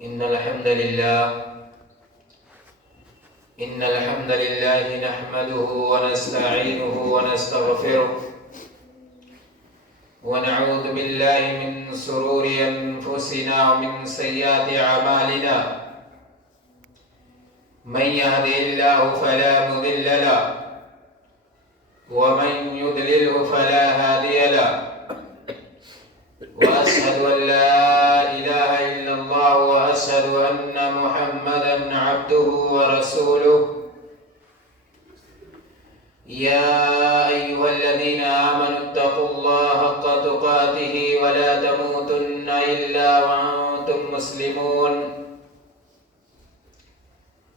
إن الحمد لله نحمده ونستعينه ونستغفره ونعوذ بالله من شرور أنفسنا ومن سيئات أعمالنا من يهده الله فلا مضل له ومن يضلله فلا هادي له وأشهد أن لا إله إلا الله وأشهد أن محمدا عبده ورسوله يا أيها الذين آمنوا اتقوا الله حق تقاته ولا تموتن إلا وأنتم مسلمون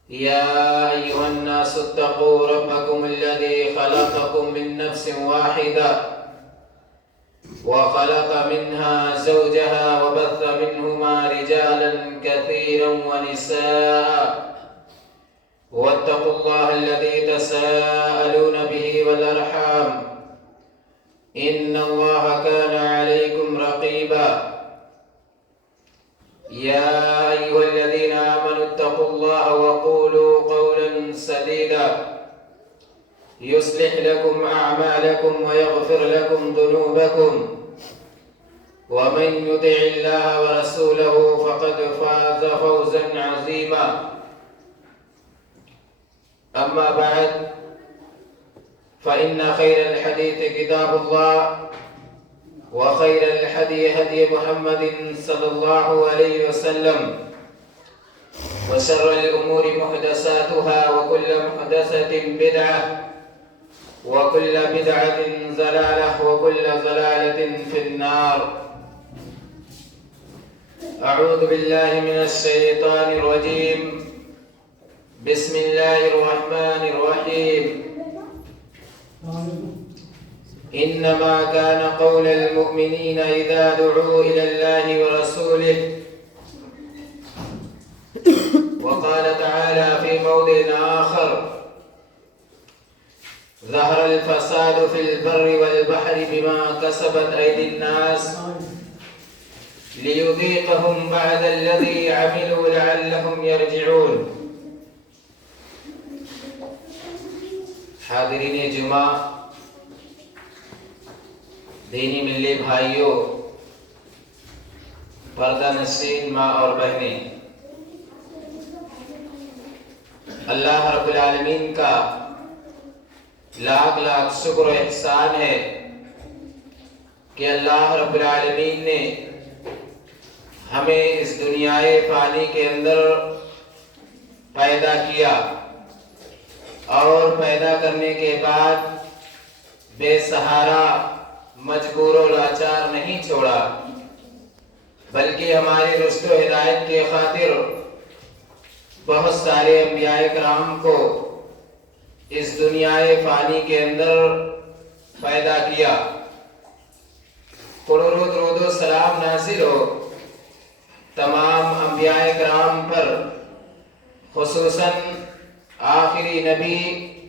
يا أيها الناس اتقوا ربكم الذي خلقكم من نفس واحدة وخلق منها زوجها وبث منهما رجالا كثيرا ونساء واتقوا الله الذي تساءلون به والأرحام إن الله كان عليكم رقيبا يا أيها الذين آمنوا اتقوا الله وقولوا قولا سديدا يصلح لكم أعمالكم ويغفر لكم ذنوبكم ومن يطع الله ورسوله فقد فاز فوزا عظيما أما بعد فإن خير الحديث كتاب الله وخير الهدي هدي محمد صلى الله عليه وسلم وشر الأمور محدثاتها وكل محدثة بدعة وكل بدعة ضلالة وكل ضلالة في النار أعوذ بالله من الشيطان الرجيم بسم الله الرحمن الرحيم إنما كان قول المؤمنين إذا دعوا إلى الله ورسوله وقال تعالى في موضع آخر ظهر الفساد في البر والبحر بما كسبت أيدي الناس ليذيقهم بعد الذي عملوا لعلهم يرجعون حاضرین جمعہ، دینی ملی بھائیوں، پردہ نشین ماں اور بہنیں، اللہ رب العالمین کا لاکھ لاکھ شکر و احسان ہے کہ اللہ رب العالمین نے ہمیں اس دنیائے فانی کے اندر پیدا کیا اور پیدا کرنے کے بعد بے سہارا مجبور و لاچار نہیں چھوڑا، بلکہ ہماری رشد و ہدایت کے خاطر بہت سارے انبیاء کرام کو اس دنیائے فانی کے اندر پیدا کیا۔ درود و سلام نازل ہو تمام انبیاء کرام پر، خصوصاً آخری نبی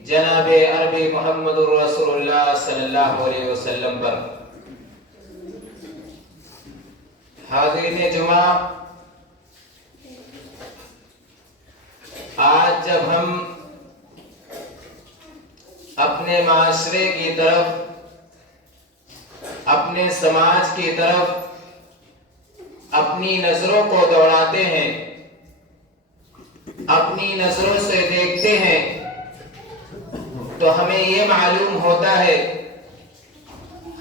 جناب عربی محمد رسول اللہ صلی اللہ علیہ وسلم پر۔ حاضرین جمعہ، آج جب ہم اپنے معاشرے کی طرف، اپنے سماج کی طرف اپنی نظروں کو دوڑاتے ہیں، اپنی نظروں سے دیکھتے ہیں، تو ہمیں یہ معلوم ہوتا ہے،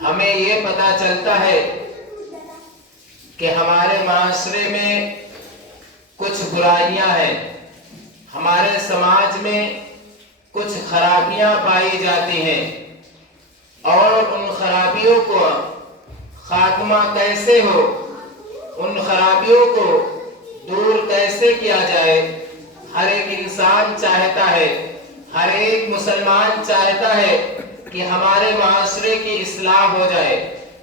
ہمیں یہ پتہ چلتا ہے کہ ہمارے معاشرے میں کچھ برائیاں ہیں، ہمارے سماج میں کچھ خرابیاں پائی جاتی ہیں، اور ان خرابیوں کو خاتمہ کیسے ہو، ان خرابیوں کو دور کیسے کیا جائے، ہر ایک انسان چاہتا ہے، ہر ایک مسلمان چاہتا ہے کہ ہمارے معاشرے کی اصلاح ہو جائے،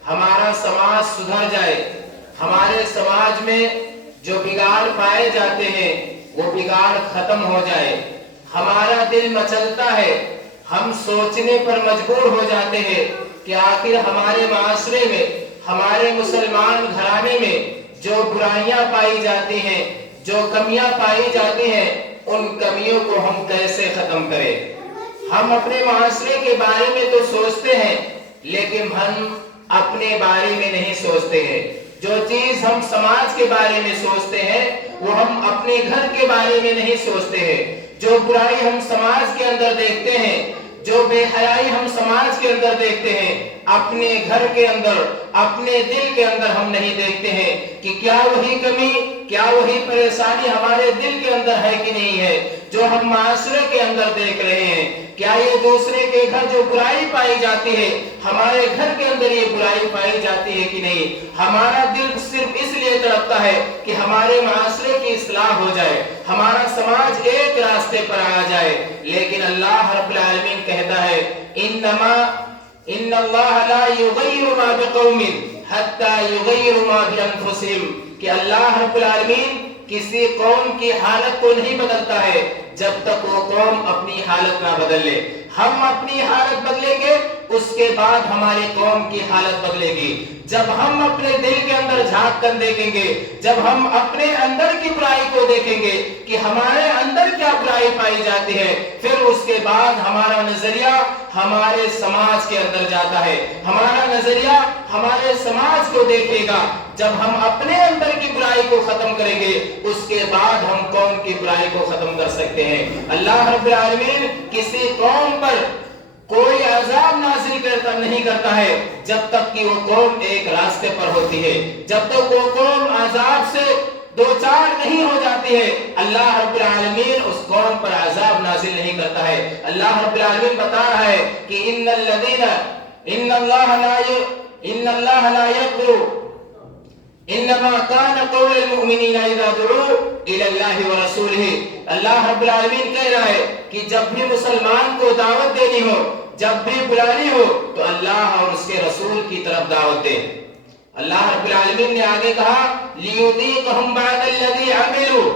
ہمارا سماج سدھر جائے، ہمارے سماج میں جو بگاڑ پائے جاتے ہیں وہ بگاڑ ختم ہو جائے۔ ہمارا دل مچلتا ہے، ہم سوچنے پر مجبور ہو جاتے ہیں کہ آخر ہمارے معاشرے میں، ہمارے مسلمان گھرانے میں جو برائیاں پائی جاتی ہیں، جو کمیاں پائی جاتی ہیں ان کمیوں کو ہم کیسے ختم کریں۔ ہم اپنے معاشرے کے بارے میں تو سوچتے ہیں لیکن ہم اپنے بارے میں نہیں سوچتے ہیں۔ جو چیز ہم سماج کے بارے میں سوچتے ہیں وہ ہم اپنے گھر کے بارے میں نہیں سوچتے ہیں۔ جو برائی ہم سماج کے اندر دیکھتے ہیں، جو بے حیائی ہم سماج کے اندر دیکھتے ہیں، اپنے گھر کے اندر، اپنے دل کے اندر ہم نہیں دیکھتے ہیں کہ کیا وہی کمی، کیا وہی پریشانی ہمارے دل کے اندر ہے کہ نہیں ہے جو ہم معاشرے کے اندر دیکھ رہے ہیں۔ کیا یہ دوسرے کے گھر جو برائی پائی جاتی ہے ہمارے گھر کے اندر یہ برائی پائی جاتی ہے کہ نہیں؟ ہمارا دل صرف اس لیے تڑپتا ہے کہ ہمارے معاشرے کی اصلاح ہو جائے، ہمارا سماج ایک راستے پر آ جائے، لیکن اللہ رب العالمین کہتا ہے ان اللہ لا یغیر ما بقوم حتی یغیر ما بانفسهم، کہ اللہ رب العالمین کسی قوم کی حالت کو نہیں بدلتا ہے جب تک وہ قوم اپنی حالت نہ بدل لے۔ ہم اپنی حالت بدلیں گے اس کے بعد ہماری قوم کی حالت بدلے گی۔ جب ہم اپنے دل کے اندر جھانک کر دیکھیں گے، جب ہم اپنے اندر کی برائی کو دیکھیں گے کہ ہمارے اندر کیا برائی پائی جاتی ہے، پھر اس کے بعد ہمارا نظریہ ہمارے سماج کے اندر جاتا ہے، ہمارا نظریہ ہمارے سماج کو دیکھے گا۔ جب ہم اپنے اندر کی برائی کو ختم کریں گے اس کے بعد ہم قوم کی برائی کو ختم کر سکتے ہیں۔ اللہ رب العالمین کسی قوم پر کوئی عذاب نازل نہیں کرتا ہے جب تک کہ وہ قوم ایک راستے پر ہوتی ہے، جب تک وہ قوم عذاب سے دو چار نہیں ہو جاتی ہے اللہ رب العالمین اس قوم پر عذاب نازل نہیں کرتا ہے۔ اللہ رب العالمین بتا رہا ہے کہ ان اللہ لا یغفر انما كان قول المؤمنین اذا دعوا الى اللہ ورسولہ۔ اللہ رب العالمین کہہ رہا ہے کہ جب بھی مسلمان کو دعوت دینی ہو، جب بھی بلانی ہو تو اللہ اور اس کے رسول کی طرف دعوت دے۔ اللہ رب العالمین نے آگے کہا لیذیقہم بعد الذی عملوا،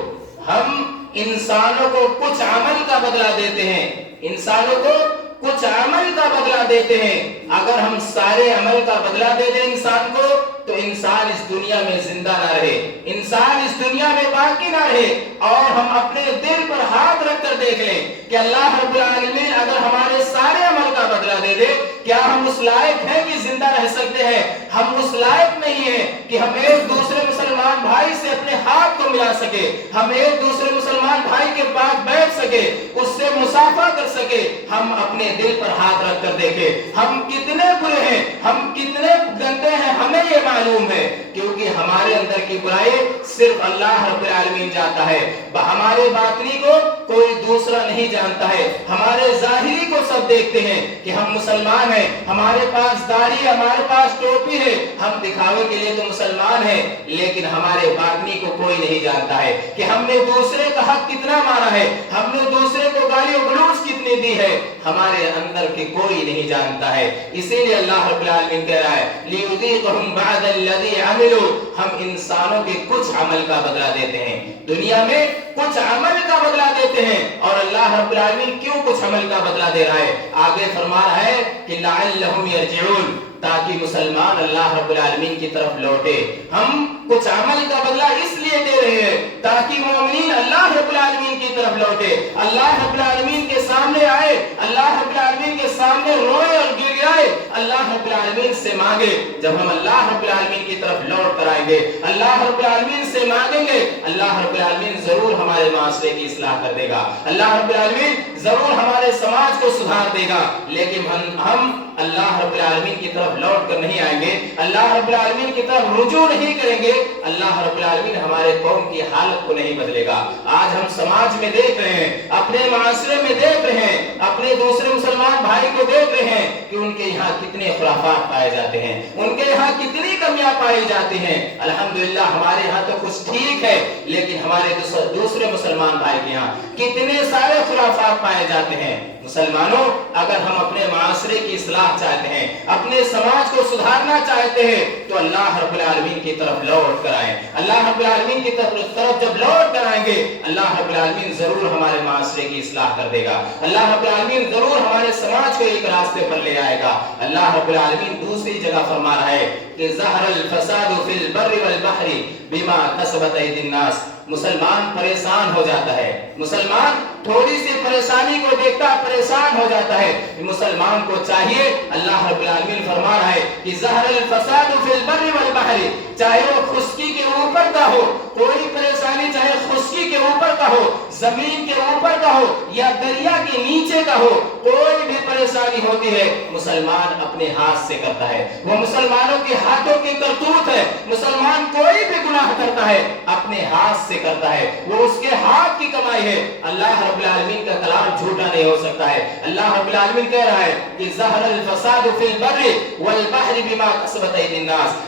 ہم انسانوں کو کچھ عمل کا بدلہ دیتے ہیں، انسانوں کو کچھ عمل کا بدلہ دیتے ہیں۔ اگر ہم سارے عمل کا بدلہ دے دیں انسان کو تو انسان اس دنیا میں زندہ نہ رہے، انسان اس دنیا میں باقی نہ رہے۔ اور ہم اپنے دل پر ہاتھ رکھ کر دیکھ لیں کہ اللہ رب العالمین اگر ہمارے سارے عمل کا بدلہ دے دے، کیا ہم اس لائق ہیں کہ زندہ رہ سکتے ہیں؟ ہم اس لائق نہیں ہیں کہ ہم ایک دوسرے مسلمان بھائی سے اپنے ہاتھ کو ملا سکے، ہم ایک دوسرے مسلمان بھائی کے پاس بیٹھ سکے، اس سے مصافحہ کر سکے۔ ہم اپنے دل پر ہاتھ رکھ کر دیکھیں ہم کتنے برے ہیں، ہم کتنے گندے ہیں، ہمیں یہ معلوم ہے، کیونکہ ہمارے اندر کی برائی صرف اللہ رب العالمین جانتا ہے، ہمارے باطنی کو کوئی دوسرا نہیں جانتا ہے۔ ہمارے ظاہری کو سب دیکھتے ہیں کہ ہم مسلمان ہیں، ہمارے پاس داڑھی، ہمارے پاس ٹوپی ہے، ہم دکھاوے کے لیے تو مسلمان ہیں، لیکن ہمارے باطنی کو کوئی نہیں جانتا ہے کہ ہم نے دوسرے کا حق کتنا مارا ہے، ہم نے دوسرے کو گالی و گلوچ کتنی دی ہے، ہمارے اندر کے کوئی نہیں جانتا ہے۔ اسی لیے اللہ رب العالمین کہہ رہا ہے لیذیقہم بعد الذی عملوا، ہم انسانوں کے کچھ عمل کا بدلہ دیتے ہیں، دنیا میں کچھ عمل کا بدلہ دیتے ہیں۔ اور اللہ رب العالمین کیوں کچھ عمل کا بدلہ دے رہا ہے؟ آگے فرما رہا ہے کہ لعلہم یرجعون، تاکہ مسلمان اللہ رب العالمین کی طرف لوٹے۔ ہم کچھ عمل کا بدلہ اس لیے دے رہے ہیں تاکہ مومنین اللہ رب العالمین کی طرف لوٹے، اللہ رب العالمین کے سامنے آئے، اللہ رب العالمین کے سامنے روئے اور گر گرائے، اللہ رب العالمین سے مانگے۔ جب ہم اللہ رب العالمین کی طرف لوٹ کر آئیں گے، اللہ رب العالمین سے مانگیں گے، اللہ رب العالمین ضرور ہمارے معاشرے کی اصلاح کر دے گا، اللہ رب العالمین ضرور ہمارے سماج کو سدھار دے گا۔ لیکن ہم اللہ رب العالمین کی طرف لوٹ کر نہیں آئیں گے، اللہ رب العالمین کی طرف رجوع نہیں کریں گے، اللہ رب العالمین ہمارے قوم کی حالت کو نہیں بدلے گا۔ آج ہم سماج میں دیکھ رہے ہیں، اپنے معاشرے میں دیکھ رہے ہیں، اپنے دوسرے مسلمان بھائی کو دیکھ رہے ہیں کہ ان کے یہاں کتنے خرافات پائے جاتے ہیں، ان کے یہاں کتنی کمیاں پائی جاتی ہیں۔ الحمدللہ ہمارے یہاں تو کچھ ٹھیک ہے، لیکن ہمارے دوسرے مسلمان بھائی کے یہاں کتنے سارے خرافات پائے جاتے ہیں۔ مسلمانوں، اگر ہم اپنے معاشرے کی اصلاح چاہتے ہیں، اپنے سماج کو سدھارنا چاہتے ہیں تو اللہ رب العالمین کی طرف لوٹ کر آئیں۔ اللہ رب العالمین کی طرف جب لوٹ کر آئیں گے، اللہ رب العالمین ضرور ہمارے معاشرے کی اصلاح کر دے گا، اللہ رب العالمین ضرور ہمارے سماج کو ایک راستے پر لے آئے گا۔ اللہ رب العالمین دوسری جگہ فرما رہا ہے کہ ظہر الفساد فی البر والبحر بما کسبت ایدی الناس مسلمان پریشان ہو جاتا ہے، مسلمان تھوڑی سی پریشانی کو دیکھتا پریشان ہو جاتا ہے۔ مسلمان کو چاہیے، اللہ رب العالمین فرما رہا ہے کہ ظہر الفساد فی البر والبحر، چاہے وہ خشکی کے اوپر کا ہو، کوئی پریشانی چاہے خشکی کے اوپر کا ہو، زمین کے اوپر کا ہو یا دریا کے نیچے کا ہو، کوئی بھی پریشانی ہوتی ہے مسلمان اپنے ہاتھ سے کرتا ہے، وہ مسلمانوں کے ہاتھوں کی کرتوت ہے۔ مسلمان کوئی بھی گناہ کرتا ہے اپنے ہاتھ سے کرتا ہے، وہ اس کے ہاتھ کی کمائی ہے۔ اللہ رب العالمین کا کلام جھوٹا نہیں ہو سکتا ہے۔ اللہ رب العالمین کہہ رہا ہے کہ ظہر الفساد فی البر والبحر بما کسبت ایدی الناس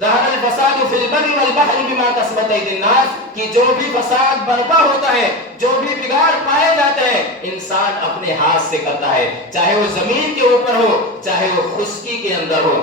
ظہر الفساد فی البر والبحر بما کسبت ایدی الناس، کہ جو بھی فساد برپا ہوتا ہے، جو بھی بگاڑ پائے جاتے ہیں، انسان اپنے ہاتھ سے کرتا ہے، چاہے وہ زمین کے اوپر ہو چاہے وہ خشکی کے اندر ہو۔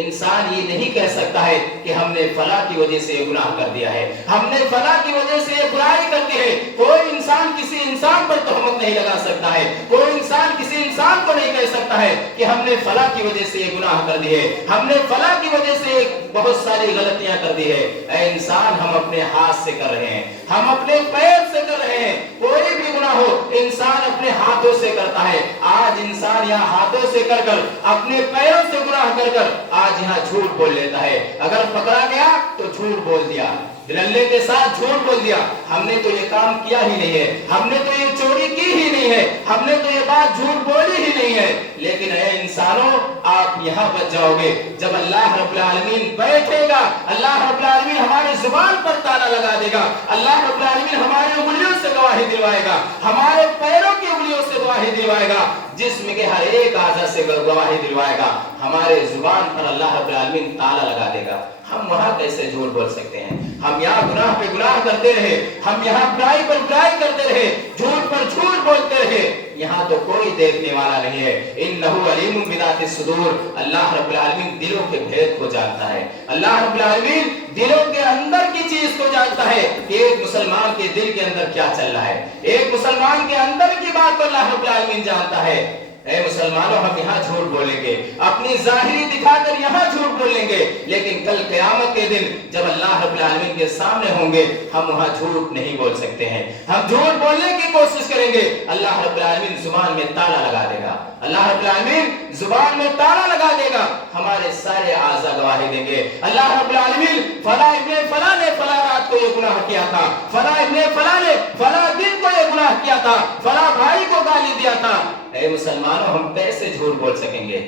انسان یہ نہیں کہہ سکتا ہے کہ ہم نے فلاں کی وجہ سے یہ گناہ کر دیا ہے، ہم نے فلاں کی وجہ سے یہ برائی کر دی ہے۔ کوئی انسان کسی انسان پر تہمت نہیں لگا سکتا ہے، کوئی انسان کسی انسان کو نہیں کہہ سکتا ہے کہ ہم نے فلاں کی وجہ سے یہ گناہ کر دی ہے، ہم نے فلاں کی وجہ سے بہت ساری غلطیاں کر دی ہے۔ اے انسان، ہم اپنے ہاتھ سے کر رہے ہیں، ہم اپنے پیر سے کر رہے ہیں۔ کوئی بھی گناہ ہو انسان اپنے ہاتھوں سے کرتا ہے۔ آج انسان یہاں ہاتھوں سے کر کر، اپنے پیروں سے گناہ کر کر آج یہاں جھوٹ بول لیتا ہے۔ اگر پکڑا گیا تو جھوٹ بول دیا، دلہلے کے ساتھ جھوٹ بول دیا، ہم نے تو یہ کام کیا ہی نہیں ہے، ہم نے تو یہ چوری کی ہی نہیں ہے، ہم نے تو یہ بات جھوٹ بولی ہی نہیں ہے۔ لیکن اے انسانوں، آپ یہاں بچ جاؤ گے جب اللہ رب العالمین بیٹھے گا، اللہ رب العالمین ہماری زبان پر تالا لگا دے گا، اللہ رب العالمین ہماری انگلیوں سے گواہی دلوائے گا، ہمارے پیروں کی انگلیوں سے گواہی دلوائے گا، جسم کے ہر ایک اعضاء سے گواہی دلوائے گا، ہمارے زبان پر اللہ رب العالمین تالا لگا دے گا۔ ہم وہاں کیسے جھوٹ بول سکتے ہیں؟ ہم یہاں گناہ پہ گناہ کرتے رہے، ہم یہاں برائی پر برائی کرتے رہے، جھوٹ پر جھوٹ بولتے رہے، یہاں تو کوئی دیکھنے والا نہیں ہے۔ انہ علیم بذات الصدور، اللہ رب العالمین دلوں کے بھید کو جانتا ہے، اللہ رب العالمین دلوں کے اندر کی چیز کو جانتا ہے کہ ایک مسلمان کے دل کے اندر کیا چل رہا ہے، ایک مسلمان کے اندر کی بات کو اللہ رب العالمین جانتا ہے۔ اے مسلمانوں، ہم یہاں جھوٹ بولیں گے، اپنی ظاہری دکھا کر یہاں جھوٹ بولیں گے، لیکن کل قیامت کے دن جب اللہ رب العالمین کے سامنے ہوں گے، ہم وہاں جھوٹ نہیں بول سکتے ہیں، ہم جھوٹ بولنے کی کوشش کریں گے، اللہ رب العالمین زبان میں تالا لگا دے گا، اللہ رب العالمین زبان میں تالا لگا دے گا، ہمارے سارے اعضاء گواہی دیں گے۔ اللہ رب العالمین فلاں ابن فلاں نے فلاں رات کو یہ گناہ کیا تھا، فلاں ابن فلاں نے فلاں دن کو یہ گناہ کیا تھا، فلاں بھائی کو گالی دیا تھا۔ اے مسلمانوں، ہم کیسے جھوٹ بول سکیں گے؟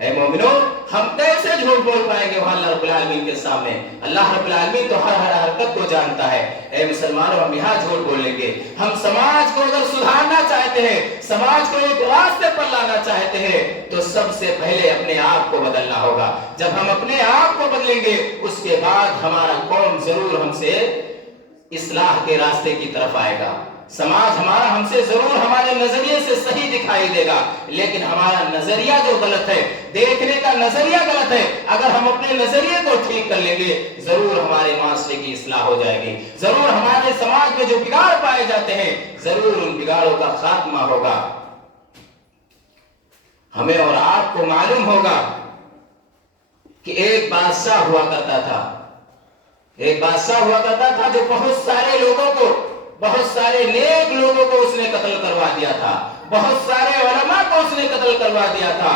اے مومنوں، ہم کیسے جھوٹ بول پائیں گے وہاں اللہ رب العالمین کے سامنے؟ اللہ رب العالمین تو ہر حرکت کو جانتا ہے۔ اے مسلمانوں، ہم یہاں جھوٹ بولیں گے، ہم سماج کو اگر سدھارنا چاہتے ہیں، سماج کو ایک راستے پر لانا چاہتے ہیں، تو سب سے پہلے اپنے آپ کو بدلنا ہوگا۔ جب ہم اپنے آپ کو بدلیں گے، اس کے بعد ہمارا قوم ضرور ہم سے اصلاح کے راستے کی طرف آئے گا، سماج ہمارا ہم سے ضرور ہمارے نظریے سے صحیح دکھائی دے گا، لیکن ہمارا نظریہ جو غلط ہے، دیکھنے کا نظریہ غلط ہے، اگر ہم اپنے نظریے کو ٹھیک کر لیں گے، ضرور ہمارے معاشرے کی اصلاح ہو جائے گی، ضرور ہمارے سماج میں جو بگاڑ پائے جاتے ہیں، ضرور ان بگاڑوں کا خاتمہ ہوگا۔ ہمیں اور آپ کو معلوم ہوگا کہ ایک بادشاہ ہوا کرتا تھا، ایک بادشاہ ہوا کرتا تھا جو بہت سارے لوگوں کو، بہت سارے نیک لوگوں کو اس نے قتل کروا دیا تھا، بہت سارے علماء کو اس نے قتل کروا دیا تھا۔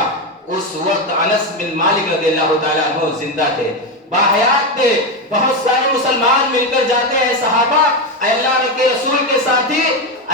اس وقت انس بن مالک رضی اللہ تعالیٰ عنہ زندہ تھے، باحیات تھے، بہت سارے مسلمان مل کر جاتے ہیں، صحابہ، اے اللہ کے رسول کے ساتھی،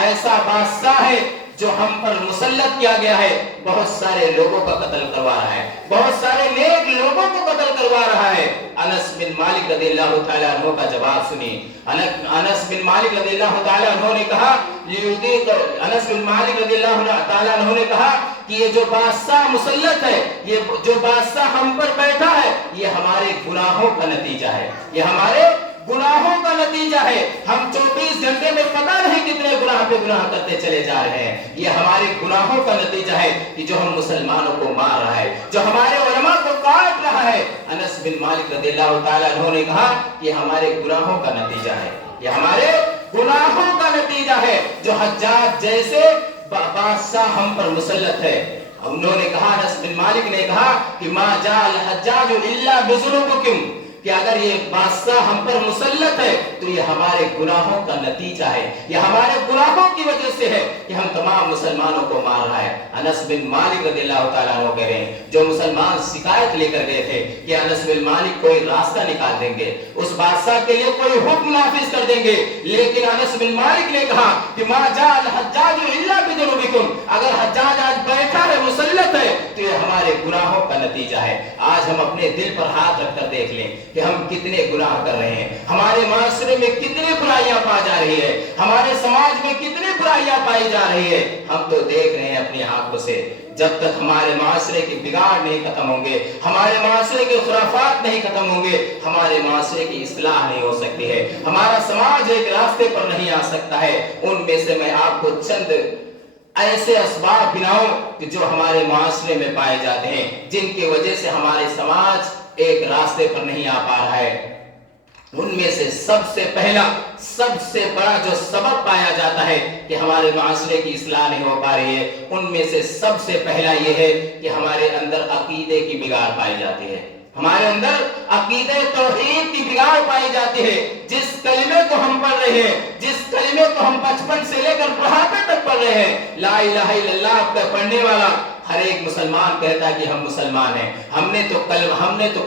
ایسا بادشاہ ہے جو ہم پر مسلط کیا گیا ہے، بہت سارے لوگوں کا قتل کروا رہا ہے، بہت سارے نیک لوگوں کو قتل کروا رہا ہے۔ انس بن مالک رضی اللہ تعالیٰ عنہ کا جواب سنی۔ انس بن مالک رضی اللہ تعالیٰ عنہ نے کہا، انس بن مالک رضی اللہ تعالیٰ عنہ نے کہا کہ یہ جو بادشاہ مسلط ہے، یہ جو بادشاہ ہم پر بیٹھا ہے، یہ ہمارے گناہوں کا نتیجہ ہے، یہ ہمارے گناہوں کا نتیجہ ہے۔ ہم 24 گھنٹے میں پتہ نہیں کتنے گناہ پہ گناہ کرتے چلے جا رہے ہیں، یہ ہمارے گناہوں کا نتیجہ ہے کہ جو ہم مسلمانوں کو مار رہا ہے، جو ہمارے علماء کو کاٹ رہا ہے۔ انس بن مالک رضی اللہ تعالیٰ عنہ نے کہا کہ ہمارے گناہوں کا نتیجہ ہے، یہ ہمارے گناہوں کا نتیجہ ہے، جو حجاج جیسے بادشاہ ہم پر مسلط ہے۔ انہوں نے کہا، انس بن مالک نے کہا کہ ما جاء الحجاج الا بذنوبکم، کہ اگر یہ بادشاہ ہم پر مسلط ہے تو یہ ہمارے گناہوں کا نتیجہ ہے، یہ ہمارے گناہوں کی وجہ سے ہے کہ ہم تمام مسلمانوں کو مار رہا ہے۔ انس بن مالک رضی اللہ تعالیٰ عنہ کہہ رہے ہیں، جو مسلمان شکایت لے کر گئے تھے کہ انس بن مالک کوئی راستہ نکال دیں گے، اس بادشاہ کے لیے کوئی حکم نافذ کر دیں گے، لیکن انس بن مالک نے کہا کہ ما جاء الحجاج الا بذنوبکم، اگر حجاج آج بیٹھا ہے مسلط ہے تو یہ ہمارے گناہوں کا نتیجہ ہے۔ آج ہم اپنے دل پر ہاتھ رکھ کر دیکھ لیں کہ ہم کتنے گناہ کر رہے ہیں، ہمارے معاشرے میں کتنی برائیاں پائی جا رہی ہے، ہمارے سماج میں کتنی برائیاں پائی جا رہی ہے۔ ہم تو دیکھ رہے ہیں اپنی آنکھوں سے، جب تک ہمارے معاشرے کے بگاڑ نہیں ختم ہوں گے، ہمارے معاشرے کے خرافات نہیں ختم ہوں گے، ہمارے معاشرے کی اصلاح نہیں ہو سکتی ہے، ہمارا سماج ایک راستے پر نہیں آ سکتا ہے۔ ان میں سے میں آپ کو چند ایسے اسباب گناؤں کہ جو ہمارے معاشرے میں پائے جاتے ہیں، جن کی وجہ سے ہمارے سماج ایک راستے پر نہیں آ پا رہا ہے۔ ان میں سے سب سے پہلا، سب سے بڑا جو سبب پایا جاتا ہے کہ ہمارے معاشرے کی اصلاح نہیں ہو پا رہی ہے، ان میں سے سب سے پہلا یہ ہے کہ ہمارے اندر عقیدے کی بگاڑ پائی جاتی ہے، ہمارے اندر عقیدے توحید کی بگاڑ پائی جاتی ہے۔ جس کلمے کو ہم پڑھ رہے ہیں، جس کلمے کو ہم بچپن سے لے کر بڑھاپے تک پڑھ رہے ہیں، لا الہ الا اللہ کا پڑھنے والا ہر ایک مسلمان کہتا ہے کہ ہم مسلمان ہیں، ہم نے تو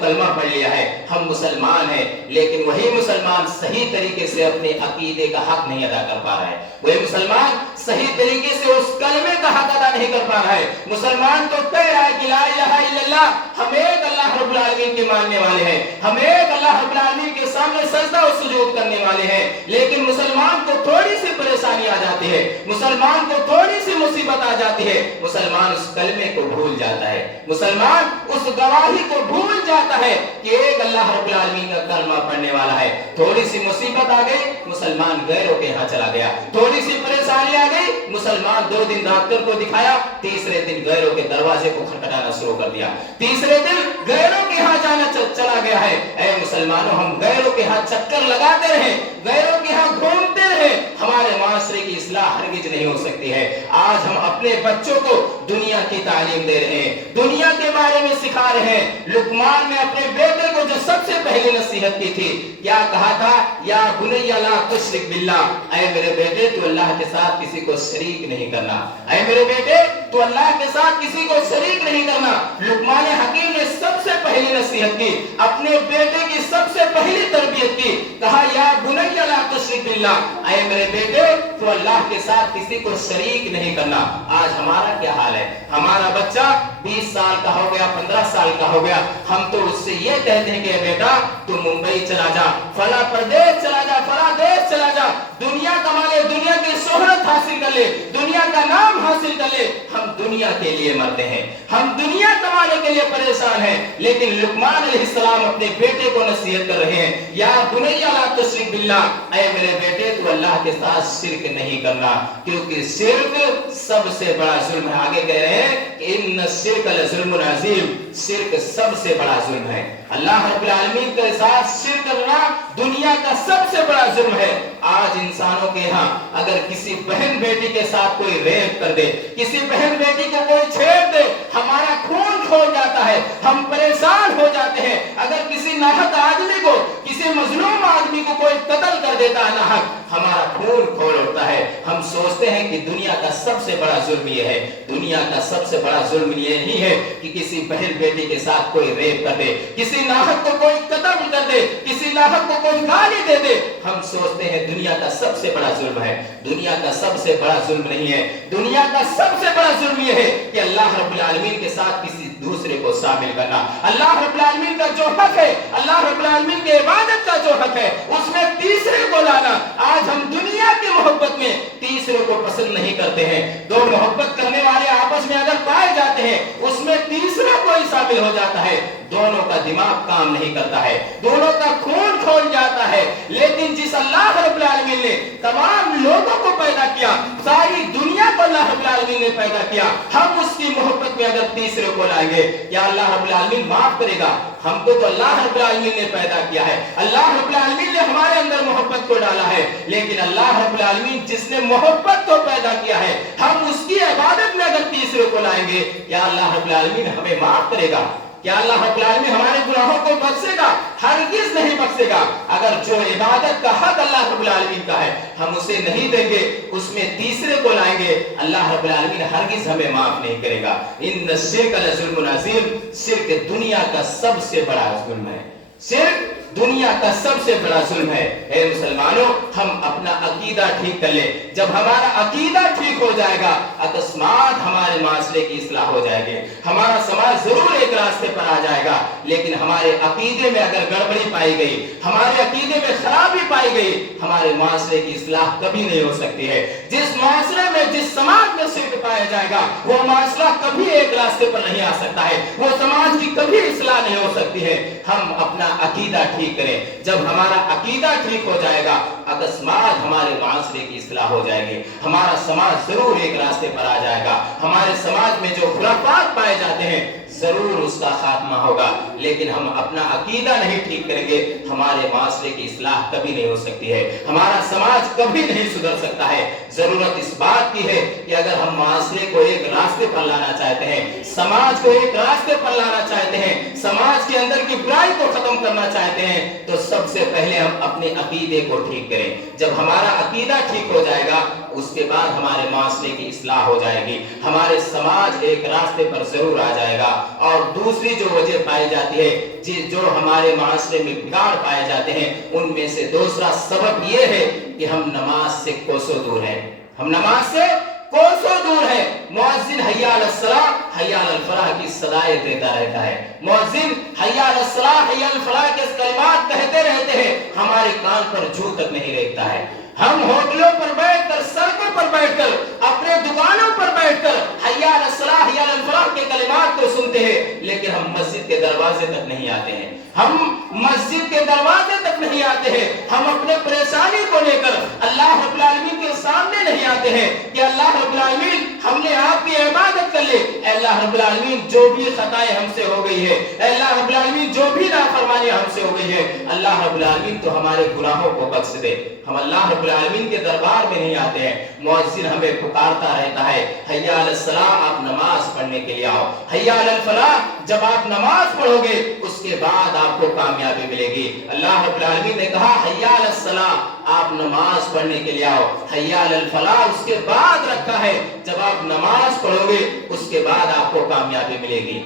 کلمہ پڑھ لیا ہے، ہم مسلمان ہیں، لیکن وہی مسلمان صحیح طریقے سے اپنے عقیدے کا حق نہیں ادا کر پا رہا ہے، وہی مسلمان صحیح طریقے سے اس کلمے کا حق ادا نہیں کر پا رہا ہے۔ مسلمان تو کہہ رہا ہے کہ لا الہ الا اللہ، ہم ایک اللہ رب العالمین کے ماننے والے ہیں، ہم ایک اللہ رب العالمین کے سامنے سجدہ و سجود کرنے والے ہیں، لیکن مسلمان کو تھوڑی سی پریشانی آ جاتی ہے، مسلمان کو تھوڑی سی مصیبت آ جاتی ہے، مسلمان اس کلمے کو بھول جاتا ہے، مسلمان اس گواہی کو بھول جاتا ہے کہ ایک اللہ رب العالمین کا کلمہ پڑھنے والا ہے۔ تھوڑی سی مصیبت آ گئی، مسلمان غیروں کے ہاں چلا گیا، تھوڑی سی پریشانی آ گئی، مسلمان 2 دن ڈاکٹر کو دکھایا، تیسرے دن غیروں کے دروازے کو کھٹکھٹانا شروع کر دیا، تیسرے دن غیروں کے ہاں جانا چلا گیا ہے۔ اے مسلمانوں، ہم غیروں کے ہاں چکر لگاتے رہیں، غیروں کے ہاں گھومتے رہیں، ہمارے معاشرے کی اصلاح ہرگز نہیں ہو سکتی ہے۔ آج ہم اپنے بچوں کو دنیا کی تعلیم دے رہے ہیں، دنیا کے بارے میں سکھا رہے ہیں۔ لقمان نے اپنے بیٹے کو جو سب سے پہلی نصیحت کی تھی، کیا کہا تھا؟ یا بنی لا تشرک باللہ، اے میرے بیٹے تو اللہ کے ساتھ کسی کو شریک نہیں کرنا، اے میرے بیٹے تو اللہ کے ساتھ کسی کو شریک نہیں کرنا۔ لقمان حکیم نے سب سے پہلی نصیحت کی، اپنے بیٹے کی سب سے پہلی تربیت کی، کہا یا بنی لا تشرک باللہ، اے میرے بیٹے تو اللہ کے ساتھ کسی کو شریک نہیں کرنا۔ آج ہمارا کیا حال ہے؟ ہمارا بچہ 20 سال کا ہو گیا، 15 سال کا ہو گیا، ہم تو اس سے یہ کہتے ہیں کہ بیٹا تو ممبئی چلا جا، فلاں پردیش چلا جا، فلاں دیش چلا جا، دنیا کما لے، دنیا کی شہرت حاصل کر لے، دنیا کا نام حاصل کر لے۔ ہم دنیا کے لیے مرتے ہیں، ہم دنیا کمانے کے لیے پریشان ہیں، لیکن لقمان علیہ السلام اپنے بیٹے کو نصیحت کر رہے ہیں، یا بنی لا تشرک باللہ، اے میرے بیٹے تو اللہ کے ساتھ شرک نہیں کرنا، کیونکہ شرک سب سے بڑا ظلم ہے۔ آگے کہہ رہے ہیں کہ ان الشرک لظلم عظیم، شرک سب سے بڑا ظلم ہے۔ اللہ رب العالمین کے ساتھ شرک کرنا دنیا کا سب سے بڑا ظلم ہے۔ آج انسانوں کے ہاں اگر کسی بہن بیٹی کے ساتھ کوئی ریپ کر دے، کسی بہن بیٹی کو کوئی چھیڑ دے، ہمارا خون کھول جاتا ہے، ہم پریشان ہو جاتے ہیں۔ اگر کسی ناحق آدمی کو، کسی مظلوم آدمی کو کوئی قتل کر دیتا ہے ناحق، ہمارا خون کھول اٹھتا ہے۔ ہم سوچتے ہیں کہ دنیا کا سب سے بڑا ظلم یہ ہے، دنیا کا سب سے بڑا ظلم یہ نہیں ہے کہ کسی بہن بیٹی کے ساتھ کوئی ریپ کر دے، کسی ناحق کو کوئی قتل کر دے، کسی ناحق کو کوئی گالی دے دے۔ ہم سوچتے ہیں دنیا کا سب سے بڑا ظلم ہے، دنیا کا سب سے بڑا ظلم نہیں ہے۔ دنیا کا سب سے بڑا ظلم یہ ہے کہ اللہ رب العالمین کے ساتھ کسی دوسرے کو شامل کرنا۔ اللہ رب العالمین کا جو حق ہے، اللہ رب العالمین کی عبادت کا جو حق ہے، اس میں تیسرے کو لانا۔ آج ہم دنیا کی محبت میں تیسرے کو پسند نہیں کرتے ہیں۔ دو محبت کرنے والے آپس میں اگر پائے جاتے ہیں، اس میں تیسرا کوئی شامل ہو جاتا ہے، دونوں کا دماغ کام نہیں کرتا ہے، دونوں کا خون کھول جاتا ہے۔ لیکن جس اللہ رب العالمین نے تمام لوگوں کو پیدا کیا، ساری دنیا کو اللہ رب العالمین نے پیدا کیا، ہم اس کی محبت میں اگر تیسرے کو لائیں گے، کیا اللہ رب العالمین معاف کرے گا؟ ہم کو تو اللہ رب العالمین نے پیدا کیا ہے، اللہ رب العالمین نے ہمارے اندر محبت کو ڈالا ہے، لیکن اللہ رب العالمین جس نے محبت کو پیدا کیا ہے، ہم اس کی عبادت میں اگر تیسرے کو لائیں گے، کیا اللہ رب العالمین ہمیں معاف کرے گا؟ کیا اللہ رب العالمین ہمارے گناہوں کو بخشے گا؟ ہرگز نہیں بخشے گا۔ اگر جو عبادت کا حق اللہ رب العالمین کا ہے ہم اسے نہیں دیں گے، اس میں تیسرے کو لائیں گے، اللہ رب العالمین ہرگز ہمیں معاف نہیں کرے گا۔ ان الشرک لظلم عظیم، شرک دنیا کا سب سے بڑا ظلم ہے، شرک دنیا کا سب سے بڑا ظلم ہے۔ اے مسلمانوں، ہم اپنا عقیدہ ٹھیک کر لیں۔ جب ہمارا عقیدہ ٹھیک ہو جائے گا اکسمات ہمارے معاشرے کی اصلاح ہو جائے گی، ہمارا سماج ضرور ایک راستے پر آ جائے گا۔ لیکن ہمارے عقیدے میں اگر گڑبڑی پائی گئی، ہمارے عقیدے میں خرابی پائی گئی، ہمارے معاشرے کی اصلاح کبھی نہیں ہو سکتی ہے۔ جس معاشرے میں، جس سماج میں شرک پایا جائے گا وہ معاشرہ کبھی ایک راستے پر نہیں آ سکتا ہے، وہ سماج کی کبھی اصلاح نہیں ہو سکتی ہے۔ ہم اپنا عقیدہ ٹھیک کریں۔ جب ہمارا عقیدہ ٹھیک ہو جائے گا اکسمات ہمارے معاشرے کی اصلاح ہو جائے گی، ہمارا سماج ضرور ایک راستے پر آ جائے گا۔ ہمارے سماج میں جو خرافات پائے جاتے ہیں ضرور اس کا خاتمہ ہوگا۔ لیکن ہم اپنا عقیدہ نہیں ٹھیک کریں گے، ہمارے معاشرے کی اصلاح کبھی نہیں ہو سکتی ہے، ہمارا سماج کبھی نہیں سدھر سکتا ہے۔ ضرورت اس بات کی ہے کہ اگر ہم معاشرے کو ایک راستے پر لانا چاہتے ہیں، سماج کو ایک راستے پر لانا چاہتے ہیں، سماج کے اندر کی برائی کو ختم کرنا چاہتے ہیں، تو سب سے پہلے ہم اپنے عقیدے کو ٹھیک کریں۔ جب ہمارا عقیدہ ٹھیک ہو جائے گا اس کے بعد ہمارے معاشرے کی اصلاح ہو جائے گی، ہمارے سماج ایک راستے پر ضرور آ جائے گا۔ اور دوسری جو وجہ پائی جاتی ہے، جو ہمارے معاشرے میں بگاڑ پائے جاتے ہیں، ان میں سے دوسرا سبب یہ ہے کہ ہم نماز سے کوسوں دور ہیں، ہم نماز سے کوسوں دور ہے۔ مؤذن حی علی الصلاۃ حی علی الفلاح کی صدائیں دیتا رہتا ہے، مؤذن حی علی الصلاۃ حی علی الفلاح کے کلمات کہتے رہتے ہیں، ہمارے کان پر جھو تک نہیں رہتا ہے۔ ہم ہوٹلوں پر بیٹھ کر، سڑکوں پر بیٹھ کر، اپنے دکانوں پر بیٹھ کر حی علی الصلاۃ حی علی الفلاح کے کلمات کو سنتے ہیں، لیکن ہم مسجد کے دروازے تک نہیں آتے ہیں، ہم مسجد کے دروازے تک نہیں آتے ہیں۔ ہم اپنے پریشانی کو لے کر اللہ رب العالمین کے سامنے نہیں آتے ہیں کہ اللہ رب العالمین ہم نے آپ کی عبادت کر لی، اے اللہ رب العالمین جو بھی خطائیں ہم سے ہو گئی ہے، اے اللہ رب العالمین جو بھی نافرمانی ہم سے ہو گئی ہے، اللہ رب العالمین تو ہمارے گناہوں کو بخش دے۔ ہم اللہ رب العالمین کے دربار میں نہیں آتے ہیں، مؤذن ہمیں پکارتا رہتا ہے، حی علی الصلاۃ، آپ نماز پڑھنے کے لیے آؤ، حی علی الفلاح، جب آپ نماز پڑھو گے اس کے بعد آپ کو کامیابی ملے گی۔ اللہ رب العالمین نے کہا حی علی الصلاۃ، آپ نماز پڑھنے کے لیے آؤ، حی علی الفلاح اس کے بعد رکھا ہے، جب آپ نماز پڑھو گے اس کے بعد آپ کو کامیابی ملے گی۔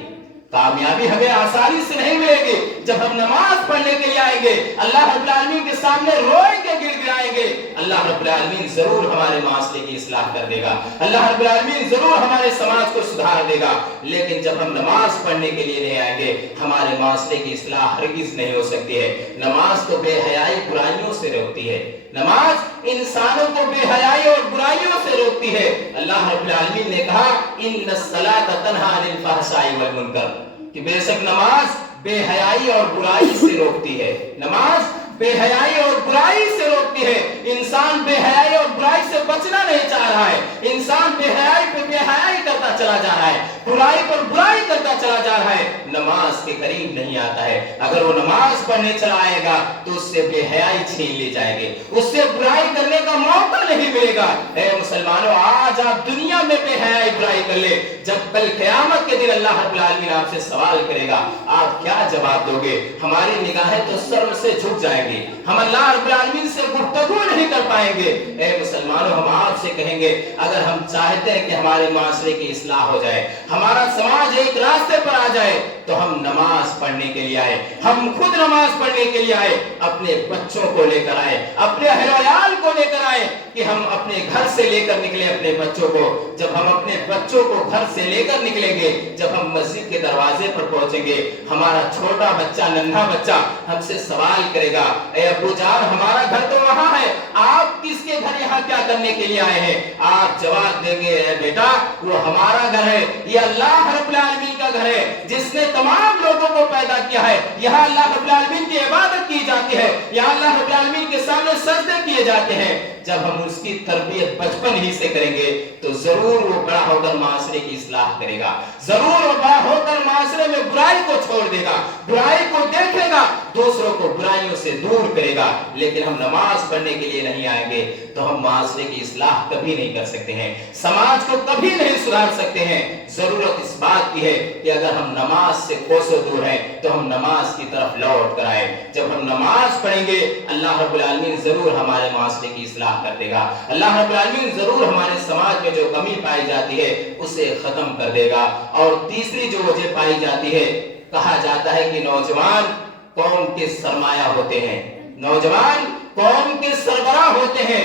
کامیابی ہمیں آسانی سے نہیں ملے گی، جب ہم نماز پڑھنے کے لیے آئیں گے، اللہ رب العالمین کے سامنے روئیں گے، گڑ گڑائیں گے، اللہ رب العالمین ضرور ہمارے معاشرے کی اصلاح کر دے گا، اللہ رب العالمین ضرور ہمارے سماج کو سدھار دے گا۔ لیکن جب ہم نماز پڑھنے کے لیے نہیں آئیں گے ہمارے معاشرے کی اصلاح ہرگز نہیں ہو سکتی ہے۔ نماز تو بے حیائی برائیوں سے روکتی ہے، نماز انسانوں کو بے حیائی اور برائیوں سے روکتی ہے۔ اللہ رب العالمین نے کہا ان الصلاۃ تنہی عن الفحشاء والمنکر، کہ بے شک نماز بے حیائی اور برائی سے روکتی ہے، نماز بے حیائی اور برائی سے روکتی ہے۔ انسان بے حیائی اور برائی سے بچنا نہیں چاہ رہا ہے، انسان بے حیائی پہ بے حیائی کرتا چلا جا رہا ہے، برائی پر برائی کرتا چلا جا رہا ہے، نماز کے قریب نہیں آتا ہے۔ اگر وہ نماز پڑھنے چلا آئے گا تو اس سے بے حیائی چھین لی جائے گی، اس سے برائی کرنے کا موقع نہیں ملے گا۔ اے مسلمانوں، آج آپ دنیا میں بے حیائی برائی کر لے، جب کل قیامت کے دن اللہ رب العالمین آپ سے سوال کرے گا آپ کیا جواب دو گے؟ ہماری نگاہیں تو سر سے جھک جائیں گی، ہم اللہ رب العالمین سے گفتگو نہیں کر پائیں گے۔ اے مسلمانوں، ہم آپ سے کہیں گے اگر ہم چاہتے ہیں کہ ہمارے معاشرے کی اصلاح ہو جائے، ہمارا سماج ایک راستے پر آ جائے، تو ہم نماز پڑھنے کے لیے آئے، ہم خود نماز پڑھنے کے لیے آئے، اپنے بچوں کو لے کر آئے، اپنے اہل و عیال کو لے کر آئے، کہ ہم اپنے گھر سے لے کر نکلے اپنے بچوں کو۔ جب ہم اپنے بچوں کو گھر سے لے کر نکلیں گے، جب ہم مسجد کے دروازے پر پہنچیں گے، ہمارا چھوٹا بچہ، ننھا بچہ ہم سے سوال کرے گا اے ابو جان ہمارا گھر تو وہاں ہے، آپ کس کے گھر یہاں کیا کرنے کے لیے آئے ہیں؟ آپ جواب دیں گے اے بیٹا وہ ہمارا گھر ہے، یہ اللہ رب العالمین کا گھر ہے جس نے تمام لوگوں کو پیدا کیا ہے، یہاں اللہ رب العالمین کی عبادت کی جاتی ہے، یہاں اللہ رب العالمین کے سامنے سجدے کیے جاتے ہیں۔ جب ہم اس کی تربیت بچپن ہی سے کریں گے تو ضرور وہ بڑا ہو کر معاشرے کی اصلاح کرے گا، ضرور وہ بڑا ہو کر معاشرے میں برائی کو چھوڑ دے گا، برائی کو دیکھے گا، دوسروں کو برائیوں سے دور کرے گا، لیکن ہم نماز پڑھنے کے لیے نہیں آئیں گے تو ہم معاشرے کی اصلاح کبھی نہیں کر سکتے ہیں، سماج کو کبھی نہیں سدھار سکتے ہیں۔ ضرورت اس بات کی ہے کہ اگر ہم نماز سے کوسوں دور ہیں تو ہم نماز کی طرف لوٹ کر آئیں۔ جب ہم نماز پڑھیں گے اللہ رب العالمین ضرور ہمارے معاشرے کی اصلاح کر دے گا، اللہ رب العالمین ضرور ہمارے سماج میں جو کمی پائی جاتی ہے اسے ختم کر دے گا۔ اور تیسری جو وجہ پائی جاتی ہے، کہا جاتا ہے کہ نوجوان قوم کے سرمایہ ہوتے ہیں، نوجوان قوم کے سربراہ ہوتے ہیں۔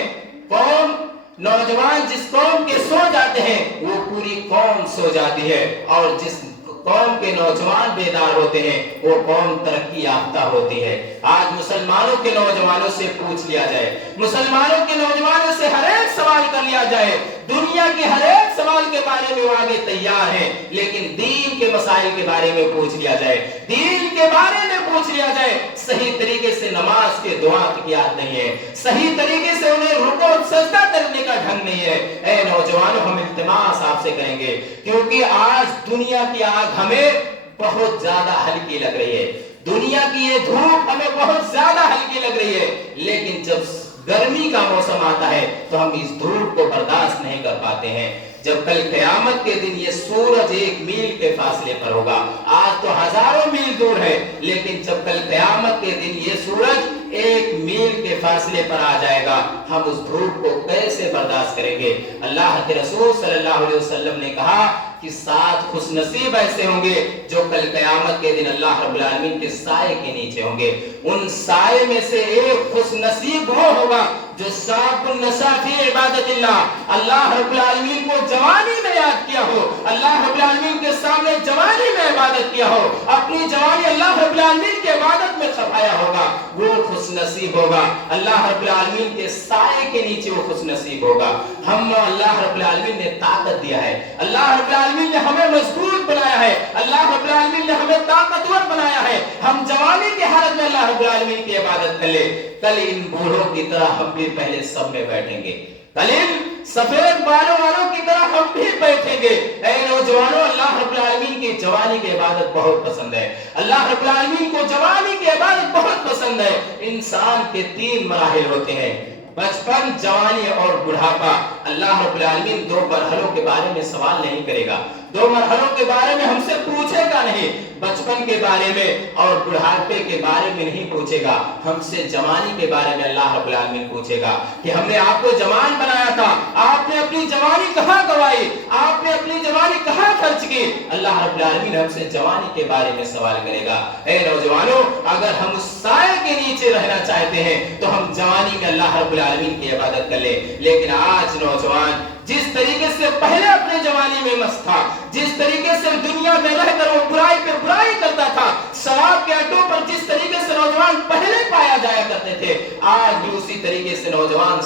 نوجوان جس قوم کے سو جاتے ہیں وہ پوری قوم سو جاتی ہے، اور جس قوم کے نوجوان بیدار ہوتے ہیں وہ قوم ترقی یافتہ ہوتی ہے۔ آج مسلمانوں کے نوجوانوں سے پوچھ لیا جائے، مسلمانوں کے نوجوانوں سے ہر ایک سوال کر لیا جائے، دنیا کے ہر ایک سوال کے بارے میں وہ آگے تیار ہیں، لیکن دین کے مسائل کے بارے میں پوچھ لیا جائے، دین کے بارے میں پوچھ لیا جائے، صحیح طریقے سے نماز کے دعا کی یاد نہیں ہے، صحیح طریقے سے انہیں رکوع اور سجدہ کرنے کا ڈھنگ نہیں ہے۔ اے نوجوانوں، ہم التماس آپ سے کریں گے، کیونکہ آج دنیا کی آگ ہمیں بہت زیادہ ہلکی لگ رہی ہے، دنیا کی یہ دھوپ ہمیں بہت زیادہ ہلکی لگ رہی ہے، لیکن جب گرمی کا موسم آتا ہے تو ہم اس دھوپ کو برداشت نہیں کر پاتے ہیں۔ جب کل قیامت کے دن یہ سورج 1 میل کے فاصلے پر ہوگا، آج تو ہزاروں میل دور ہے، لیکن جب کل قیامت کے دن یہ سورج 1 میل کے فاصلے پر آ جائے گا، ہم اس دھوپ کو کیسے برداشت کریں گے؟ اللہ کے رسول صلی اللہ علیہ وسلم نے کہا کہ 7 خوش نصیب ایسے ہوں گے جو کل قیامت کے دن اللہ رب العالمین کے سائے کے نیچے ہوں گے۔ ان سائے میں سے ایک خوش نصیب وہ ہوگا جو شاب النشأ فی عبادت اللہ رب العالمین کو جوانی میں یاد کیا ہو، اللہ رب العالمین کے سامنے جوانی میں عبادت کیا ہو، اپنی جوانی اللہ رب العالمین کی عبادت میں کھپایا ہوگا، وہ خوش نصیب ہوگا۔ اللہ رب العالمین کے سائے کے نیچے وہ خوش نصیب ہوگا۔ ہم اللہ رب العالمین نے طاقت دیا ہے، اللہ رب العالمین نے ہمیں مضبوط بنایا ہے، اللہ رب العالمین نے ہمیں طاقتور بنایا ہے، ہم جوانی کی حالت میں اللہ رب العالمین کی عبادت کر لیں۔ کل ان بوڑھوں کی طرح ہم بھی پہلے سب میں بیٹھیں گے، کل ان سفید بالوں والوں کی طرح ہم بھی بیٹھیں گے۔ اے نوجوانوں، اللہ رب العالمین کی جوانی کی عبادت بہت پسند ہے، اللہ رب العالمین کو جوانی کی عبادت بہت پسند ہے۔ انسان کے 3 مراحل ہوتے ہیں، بچپن، جوانی اور بڑھاپا۔ اللہ رب العالمین 2 مرحلوں کے بارے میں سوال نہیں کرے گا، 2 مرحلوں کے بارے میں ہم سے پوچھے گا نہیں، بچپن کے بارے میں اور بڑھاپے کے بارے میں نہیں پوچھے گا، ہم سے جوانی کے بارے میں اللہ رب العالمین پوچھے گا کہ ہم نے آپ کو جوان بنایا تھا، آپ نے اپنی جوانی کہاں گوائی، آپ نے اپنی جوانی کہاں خرچ کی۔ اللہ رب العالمین ہم سے جوانی کے بارے میں سوال کرے گا۔ اے نوجوانوں، اگر ہم اس سائے کے نیچے رہنا چاہتے ہیں تو ہم جوانی میں اللہ رب العالمین کی عبادت کر لیں، لیکن آج نوجوان جس طریقے سے پہلے اپنے جوانی میں مست تھا، جس طریقے سے دنیا میں رہ کر وہ برائی پہ برائی کرتا تھا، شراب کے اڈوں پر جس طریقے سے نوجوان پہلے پایا جایا کرتے تھے، آج بھی اسی طریقے سے نوجوان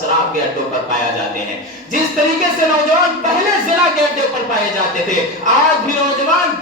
شراب کے اڈوں پر پایا جاتے ہیں۔ جس طریقے سے نوجوان پہلے زنا کے اڈے پر پائے جاتے تھے، آج بھی نوجوان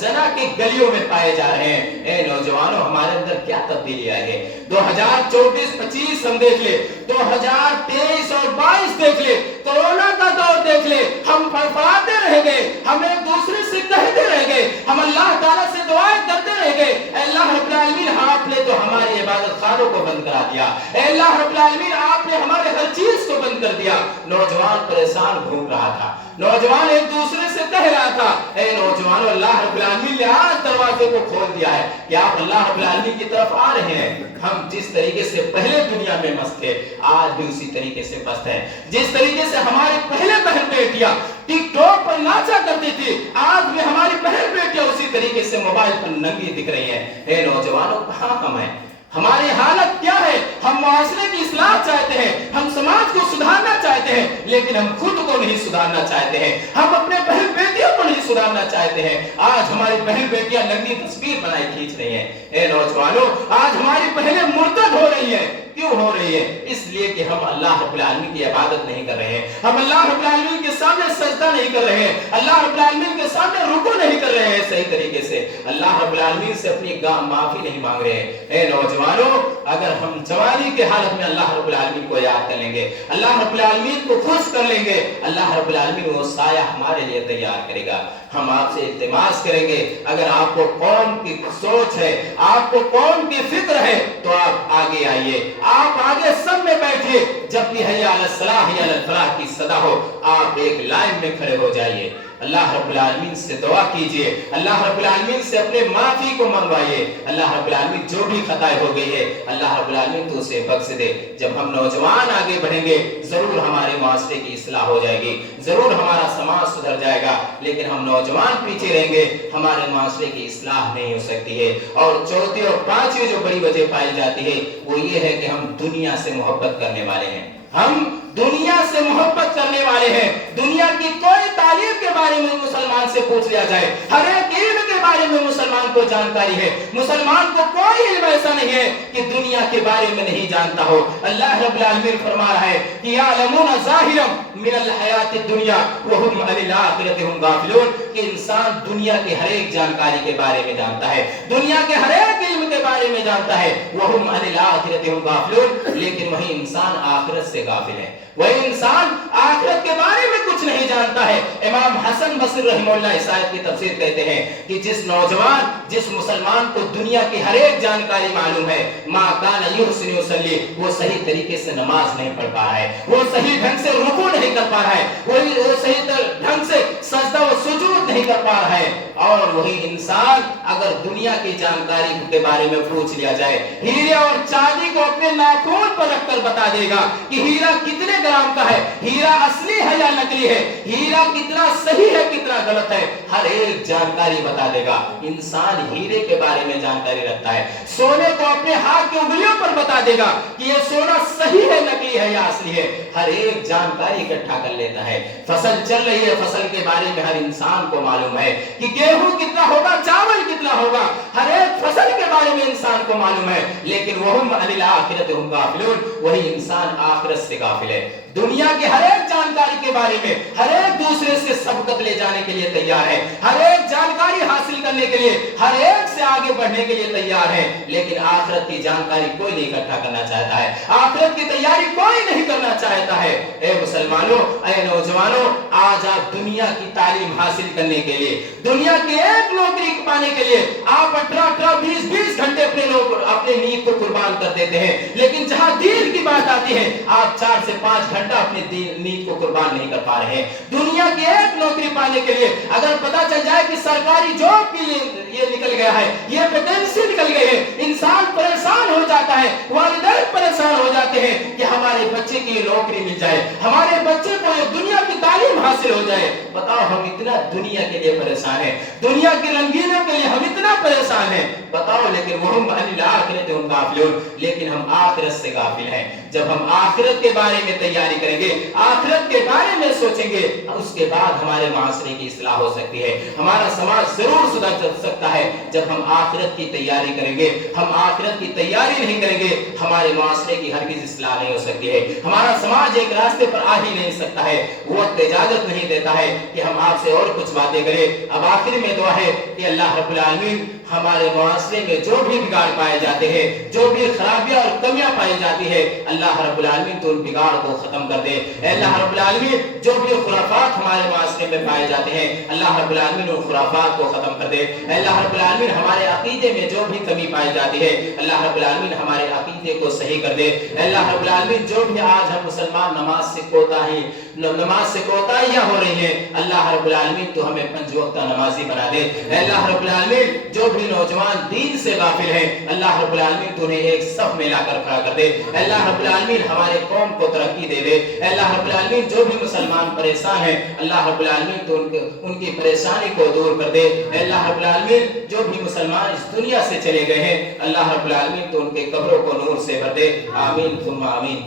زنا کی گلیوں میں پائے جا رہے ہیں۔ اے نوجوانوں، ہمارے اندر کیا تبدیلی آئی ہے؟ 2024-25 ہم دیکھ لے، 2023 اور 22 دیکھ لے، کورونا کا دور دیکھ لے، ہم فڑفڑاتے رہ گئے، ہم ایک دوسرے سے کہتے رہ گئے، ہم اللہ تعالیٰ سے دعائیں کرتے رہ گئے۔ اے اللہ رب العالمین، آپ نے تو ہماری عبادت خانوں کو بند کرا دیا، اے اللہ رب العالمین، آپ نے ہمارے ہر چیز کو بند کر دیا۔ نوجوان پریشان گھوم رہا تھا، نوجوان ایک دوسرے سے کہہ رہا تھا۔ اے نوجوانوں، اللہ رب العالمین نے آج دروازے کو کھول دیا ہے کہ آپ اللہ رب العالمین کی طرف آ رہے ہیں۔ ہم جس طریقے سے پہلے دنیا میں مست تھے، آج بھی اسی طریقے سے مست ہیں۔ جس طریقے سے ہماری پہلے بہن بیٹیاں ٹک ٹاک پر ناچا کرتی تھی، آج بھی ہماری بہن بیٹیاں اسی طریقے سے موبائل پر ننگی دکھ رہی ہیں۔ اے نوجوانوں، کہاں ہم ہیں؟ ہماری حالت کیا ہے؟ ہم معاشرے کی اصلاح چاہتے ہیں، ہم سماج کو سدھارنا چاہتے ہیں، لیکن ہم خود کو نہیں سدھارنا چاہتے ہیں، ہم اپنے بہن بیٹیوں کو نہیں سدھارنا چاہتے ہیں۔ آج ہماری بہن بیٹیاں ننگی تصویر بنائی کھینچ رہی ہیں۔ اے نوجوانوں، آج ہماری بہنیں مرتد ہو رہی ہیں۔ کیوں ہو رہی ہے؟ اس لیے کہ ہم اللہ رب العالمین کی عبادت نہیں کر رہے ہیں، ہم اللہ رب العالمین کے سامنے سجدہ نہیں کر رہے ہیں، اللہ رب العالمین کے سامنے رکوع نہیں کر رہے ہیں صحیح طریقے سے، اللہ رب العالمین سے اپنی معافی نہیں مانگ رہے ہیں۔ اے نوجوانوں، اگر ہم جوانی کے حالت میں اللہ رب العالمین کو یاد کر لیں گے، اللہ رب العالمین کو خوش کر لیں گے، اللہ رب العالمین وہ سایہ ہمارے لیے تیار کرے گا۔ ہم آپ سے التماس کریں گے اگر آپ کو قوم کی سوچ ہے, آپ کو قوم کی فکر ہے تو آپ آگے آئیے, آپ آگے سب میں بیٹھیے, جب بھی حی علی الصلاح حی علی الفلاح کی صدا ہو آپ ایک لائن میں کھڑے ہو جائیے. اللہ رب العالمین سے دعا کیجئے, اللہ رب العالمین سے اپنے معافی کو منگوائیے. اللہ رب العالمین جو بھی خطائیں ہو گئی ہے اللہ رب العالمین تو اسے بخش دے. جب ہم نوجوان آگے بڑھیں گے ضرور ہمارے معاشرے کی اصلاح ہو جائے گی, ضرور ہمارا سماج سدھر جائے گا, لیکن ہم نوجوان پیچھے رہیں گے ہمارے معاشرے کی اصلاح نہیں ہو سکتی ہے. اور چوتھی اور پانچویں جو بڑی وجہ پائی جاتی ہے وہ یہ ہے کہ ہم دنیا سے محبت کرنے والے ہیں. ہم دنیا سے محبت کرنے والے ہیں. دنیا کی کوئی تعلیم کے بارے میں مسلمان سے پوچھ لیا جائے, ہر ایک علم کے بارے میں مسلمان کو جانکاری ہے. مسلمان کو کوئی علم ایسا نہیں ہے کہ دنیا کے بارے میں نہیں جانتا ہو. اللہ رب العالمین فرما رہا ہے کہ یعلمون ظاہرا من الحیات الدنیا وهم عن الآخرۃ هم غافلون, کہ انسان دنیا کے ہر ایک جانکاری کے بارے میں جانتا ہے, دنیا کے ہر ایک علم کے بارے میں جانتا ہے. وهم عن الآخرۃ هم غافلون, لیکن وہی انسان آخرت سے غافل ہے, وہی انسان آخرت کے بارے میں کچھ نہیں جانتا ہے. امام حسن بصری رحمہ اللہ اس آیت کی تفسیر کہتے ہیں کہ جس نوجوان جس مسلمان کو دنیا کی ہر ایک جانکاری معلوم ہے, ما کان یحسن یصلی, وہ صحیح طریقے سے نماز نہیں پڑھ پا رہا ہے, وہ صحیح ڈھنگ سے رکوع نہیں کر پا رہا ہے, وہ صحیح ڈھنگ سے سجدہ و سجود نہیں کر پا رہا ہے. اور وہی انسان اگر دنیا کی جانکاری کے بارے میں پوچھ لیا جائے, ہیرے اور چاندی کو اپنے ناخن پر رکھ کر بتا دے گا کہ ہیرا کتنے گرام کا ہے, ہیرا اصلی ہے یا نکلی ہے, ہیرا کتنا صحیح ہے کتنا غلط ہے, ہر ایک جانکاری بتا دے گا. انسان ہیرے کے بارے میں جانکاری رکھتا ہے, سونے کو اپنے ہاتھ کی انگلیوں پر بتا دے گا کہ یہ سونا صحیح ہے نکلی ہے یا اصلی ہے, ہر ایک جانکاری اکٹھا کر لیتا ہے. فصل چل رہی ہے, فصل کے بارے میں ہر انسان کو معلوم ہے کہ گیہوں کتنا ہوگا, چاول کتنا ہوگا, ہر ایک فصل کے بارے میں انسان کو معلوم ہے. لیکن وہم عن الآخرۃ هم غافلون, وہی انسان آخرت سے غافل ہے. دنیا کی ہر ایک جانکاری کے بارے میں ہر ایک دوسرے سے سبقت لے جانے کے لیے تیار ہے, ہر ایک جانکاری حاصل کرنے کے لیے ہر ایک سے آگے بڑھنے کے لیے تیار ہے, لیکن آخرت کی جانکاری کوئی نہیں اکٹھا کرنا چاہتا ہے, آخرت کی تیاری کوئی نہیں کرنا چاہتا ہے. اے مسلمانوں, اے نوجوانوں, آج آپ دنیا کی تعلیم حاصل کرنے کے لیے, دنیا کی ایک نوکری پانے کے لیے آپ 18-20 گھنٹے اپنے نیند کو قربان کر دیتے ہیں, لیکن جہاں دین کی بات آتی ہے آپ 4 سے 5 گھنٹہ اپنے نیند کو قربان نہیں کر پا رہے ہیں. دنیا کی ایک نوکری پانے کے لیے اگر پتا چل جائے کہ سرکاری جاب کے لیے یہ نکل گیا ہے, یہ ویکینسی نکل گئی ہے, انسان پریشان ہو جاتا ہے, والدین پریشان ہو جاتے ہیں کہ ہمارے بچے کی یہ نوکری مل جائے, ہمارے بچے کو یہ دنیا کی تعلیم حاصل ہو جائے. بتاؤ ہم اتنا دنیا کے لیے پریشان ہیں, دنیا کی رنگینوں کے لیے ہم اتنا پریشان ہیں, بتاؤ. لیکن وہم عن الآخرۃ هم غافلون, لیکن ہم آخرت سے غافل ہیں. جب ہم آخرت کے بارے میں تیاری کریں گے, آخرت کے بارے میں سوچیں گے, اس کے بعد ہمارے معاشرے کی اصلاح ہو سکتی ہے, ہمارا سماج ضرور سدھر سکتا ہے. جب ہم آخرت کی تیاری کریں گے, ہم آخرت کی تیاری نہیں کریں گے, ہمارے معاشرے کی ہرگز اصلاح نہیں ہو سکتی ہے, ہمارا سماج ایک راستے پر آ ہی نہیں سکتا ہے. وقت اجازت نہیں دیتا ہے کہ ہم آپ سے اور کچھ باتیں کریں. اب آخر میں دعا ہے کہ اللہ رب العالمین ہمارے معاشرے میں جو بھی بگاڑ پائے جاتے ہیں, جو بھی خرابیاں اور کمیاں پائی جاتی ہے, اللہ رب العالمین تو ان بگاڑ کو ختم کر دے. اے اللہ رب العالمین جو بھی خرافات ہمارے معاشرے میں پائے جاتے ہیں اللہ رب العالمین ان خرافات کو ختم کر دے. اے اللہ رب العالمین ہمارے عقیدے میں جو بھی کمی پائی جاتی ہے اللہ رب العالمین ہمارے عقیدے کو صحیح کر دے. اے اللہ رب العالمین جو بھی آج ہم مسلمان نماز سے کوتاہیاں ہو رہی ہیں اللہ رب العالمین تو ہمیں 5 وقتہ نمازی بنا دے. اے اللہ رب العالمین جو بھی نوجوان دین سے غافل ہیں اللہ رب العالمین تو انہیں ایک صف میں لا کر کھڑا کر دے. اے اللہ رب العالمین ہمارے قوم کو ترقی دے دے. اے اللہ رب العالمین جو بھی مسلمان پریشان ہیں اللہ رب العالمین تو ان کی پریشانی کو دور کر دے. اے اللہ رب العالمین جو بھی مسلمان اس دنیا سے چلے گئے ہیں اللہ رب العالمین تو ان کے قبروں کو نور سے بھر دے. آمین ثم آمین.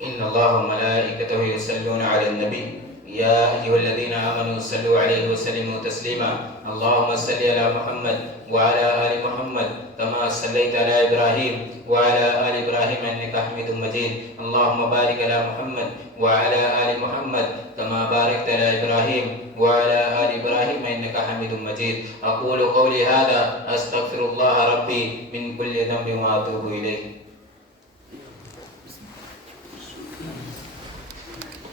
ان اللہ وملائکته یصلون علی النبی یا ایھا الذین آمنوا صلوا علیہ وسلموا تسلیما. اللهم صل علی محمد وعلى آل محمد كما صليت على إبراهيم وعلى آل إبراهيم إنك حميد مجيد. اللهم بارك على محمد وعلى آل محمد كما باركت على إبراهيم وعلى آل إبراهيم إنك حميد مجيد. أقول قولي هذا أستغفر الله ربي من كل ذنب وأتوب إليه.